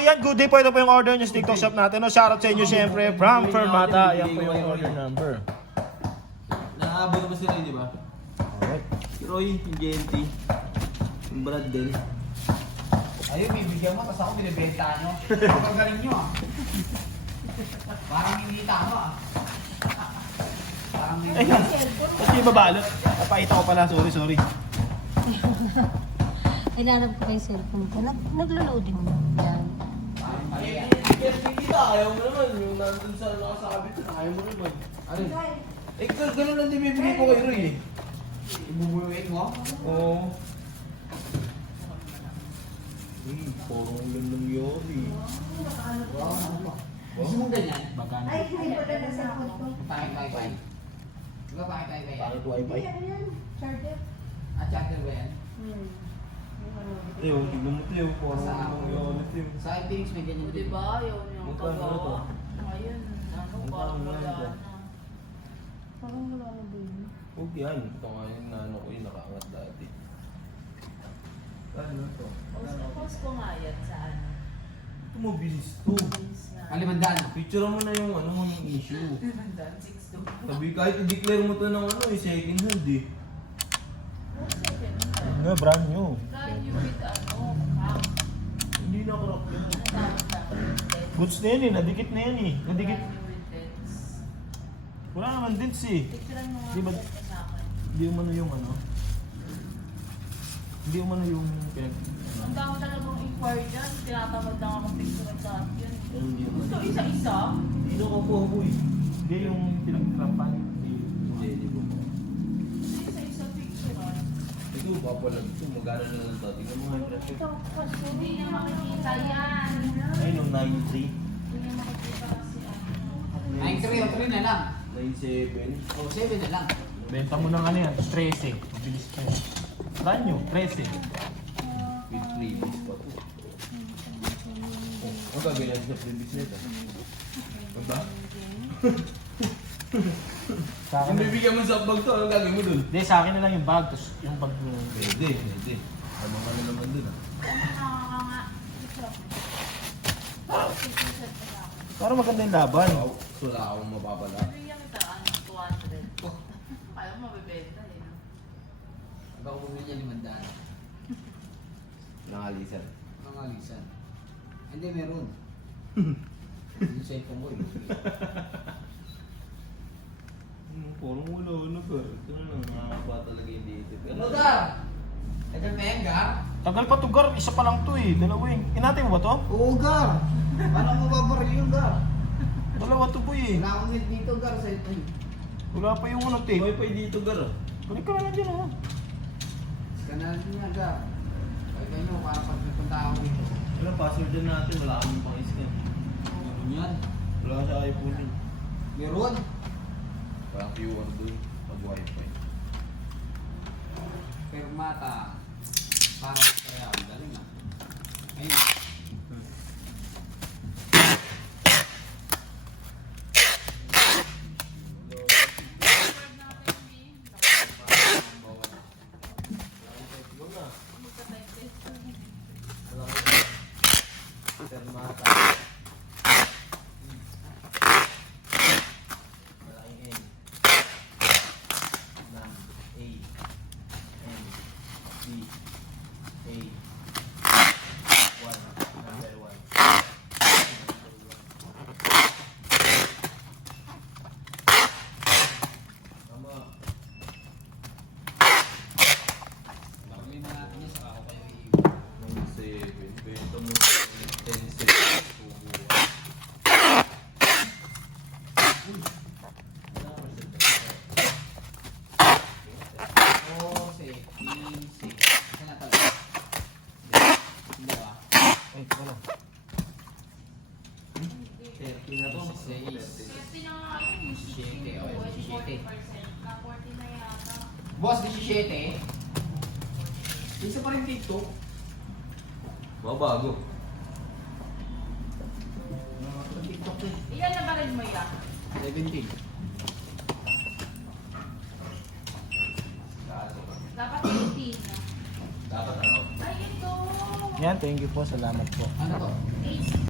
yan, good day po. Ito po yung order nyo sa TikTok shop natin. No? Shoutout sa inyo syempre from Fermata. Yan po yung order number. Nakaabot ba si Roy, di ba? Alright. Si Roy, yung JNT, yung Brad din. Ayun, bibigyan mo, tapos ako binibenta nyo. Ang galing nyo ah. Parang hindi tama ah. Parang hindi. Ayun. Kasi babalot. Papakita ko pala. Sorry. Ilalab ko yung cellphone ko. Naglo-loading mo. Yan. Kita, ayaw mo naman. Yung nandun sa nakasabit, ayaw mo naman. Ano? Eh, ganun lang din bibigay ko kay Roy eh. Ibubuluin mo? Oo. Parang lang lang yun eh. Wow, ano ba? Gusto mong ganyan? Magkano? Ay, hindi ko na nasa phone ko. Pangit wifi. Di ba pangit wifi yan? Bakit wifi? Charger. Ah, charger ba yan? Teo, tignan mo Teo. Parang lang yun. Sa Infinix may ganyan O din. diba, ayaw niyang Magkano na to? pagawa. Ngayon, ano, parang Magkano na wala to? na. Parang wala na ba yun? Huwag yan. Ito nga yung nano ko yung nakaangat dati. Ano to? Post ko nga yan sa ano. Ito mabilis to. Please na. Kalimandan. Picture mo na yung ano yung issue. Mandan, 6 to. Sabi kahit i-declare mo to ng ano, yung second hand eh. Oh, second hand. Nga, brand new. Brand new with ano, cam. Hindi na corrupt yun. Ano dapat natin? Goods na yan eh. Nadikit na yan eh. Nadikit. Brand new with lens. Wala naman dents eh. Picturean mo nga Di ba- send mo sa akin. Hindi umano yung ano. Hindi umano yung pinag... Ang dami talagang inquiry dyan. Tinatamad lang akong picture sa atin. Hindi naman. Gusto isa-isa? Hindi na ako po eh. Hindi yung pinag-trapan. Hindi, hindi po. Isa-isa picture. Ito, papalag ito. Magkano na lang ito. Tingnan mo nga yung presyo. Hindi niya makikita yan. Ay, no, 93. Hindi niya makikita kasi ano. 9-3 o 3 na lang. 97. O 7 na lang. Benta mo ng ano yan, 13. Mabilis pa yan. Brand new, 13. With freebies pa to. Oh, ang gagawin natin sa freebies nito. Diba? Sa akin Kung na. bibigyan mo sa bag to, anong gagawin mo dun? Hindi, sa akin na lang yung bag. Tapos yung bag mo. Pwede. Ano ka na naman dun ah. Ano nakakanga? Picture. Picture sa akin. Para maganda yung laban. Wow, wala akong mapapala. Bibigyan kita ano, 200. Kaya mo mabibenta eh. No? Baka bumili niya 500. Nakalisan. Mga alisan. Hindi, meron. Yung cellphone ko eh. Parang wala na ba? Ito na lang, nakakaba talaga yung dito. Ano Gar? Ito na yan, Gar? Tagal pa to, Gar. Isa pa lang to eh. Dalawa eh. Inatay mo ba to? Oo, Gar. Paano mo babaril yung Gar? Dalawa to boy eh. Wala akong net dito, Gar, sa ito. Wala pa yung ano tape. Wifi dito, Gar ah. Kunin ka na lang dyan ah. Scanan niya, Gar. Ay, ganyo, para pag napunta ako dito. Wala, password dyan natin. Wala kaming pang-scan. Meron yan. Wala sa iPhone yun. Meron. Parang QR doon. Pag-wifi. Fermata. Para kaya, ang galing ah. Ayun. Fermata. Malaking N. Nam. A. N. B. A. 1. Number 1. Tama. Baguhin na natin yan, saka ako kayo iiwan. 7. Benta mo 10 cents. Oh, safety, safety. Saan na talaga? Hindi ba? Ay, wala. 30 na to. 16. Kasi na nga yun, yung 17, ko, okay, eh, 17. 40%. Na 40 na yata. Boss, 17. Isa pa rin TikTok. Bago. TikTok eh. Ilan na ba rin mo yan? 17. Dapat 18 na. Dapat ano? Ay, ito! Yan, thank you po. Salamat po. Ano to? 8